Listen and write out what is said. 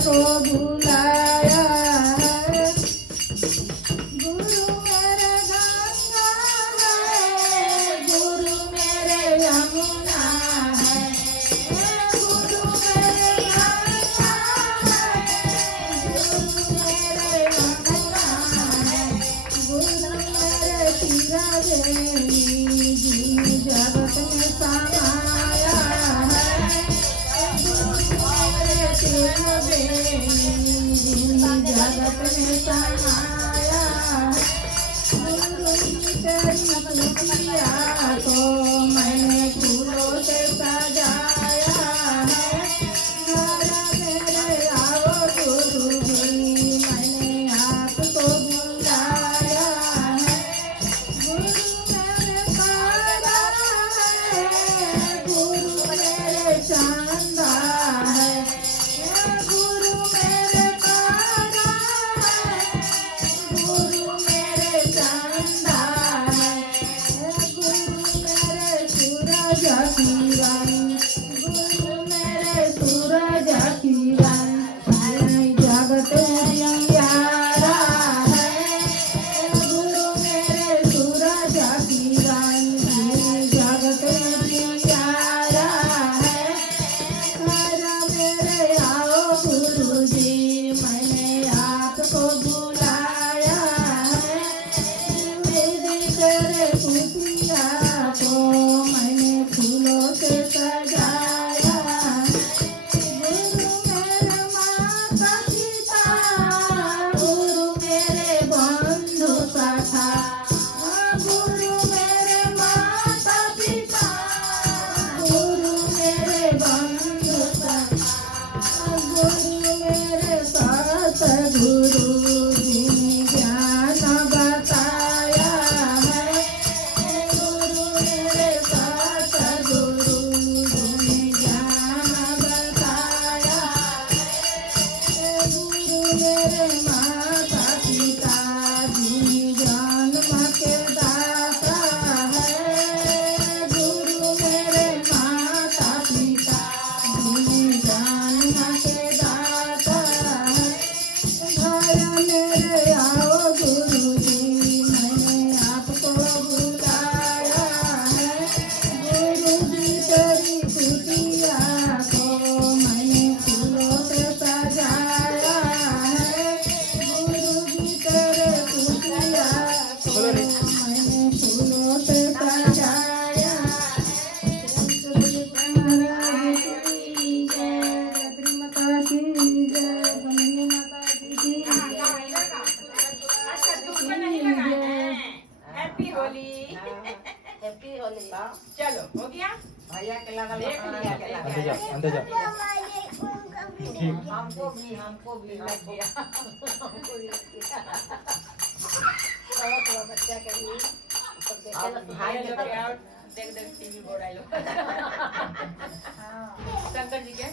को बुलाया है। गुरु मेरे गंगा है, गुरु मेरे यमुना है, गुरु मेरे गंगा है, गुरु मेरे यमुना है, गुरु मेरे तीरादेवी जी जगत में समाया है। गुरु मेरे तीरादेवी जी जगत में समाया है। गुरु की तेरी कुटिया को मैंने फूलों से सजाया है। घर मेरे आओ गुरु जी, मैंने आपको बुलाया है। गुरु मेरे कारा है, गुरु मेरे चांदा है, गुरु मेरे कारा है, गुरु मेरे चांदा है, गुरु मेरे सूरज किरण, गुरु मेरे सूरज किरण, जगत यारा है। गुरु मेरे सूरज किरण, जगत यारा है। घर मेरे आओ गुरु जी, मैंने आपको बुलाया है। मेरी तेरे कुटिया को मैंने फूलों से सजाया है। गुरु मेरे माता पिता, गुरु मेरे बंधु सखा, गुरु मेरे माता पिता, गुरु मेरे बंधु सखा, गुरु मेरे सतगुरु जी ज्ञान बताया है। गुरु मेरे सतगुरु जी ज्ञान बताया है। गुरु मेरे माता पिता जी जन्म के दाता है। गुरु मेरे माता पिता जी जन्म के दाता है। घर मेरे आओ गुरु जी, मैंने आपको बुलाया है। गुरु जी तेरी कुटिया को मैंने फूलों से सजाया है। गुरु जी तेरे कुटिया को मैंने फूलों से सजाया है। महाराज की जय, गद्री माता की जय, बमनी माता की जय। हैप्पी होली। हैप्पी होली। चलो हो गया। भैया के लगा देख लिया के लगा। अंदर जा अंदर जा। हमको भी लग गया। हमको भी लग गया। थोड़ा बच्चा के लिए भाई लोग के आओ, देख देख टीवी बोर्ड आई लो। शंकर जी के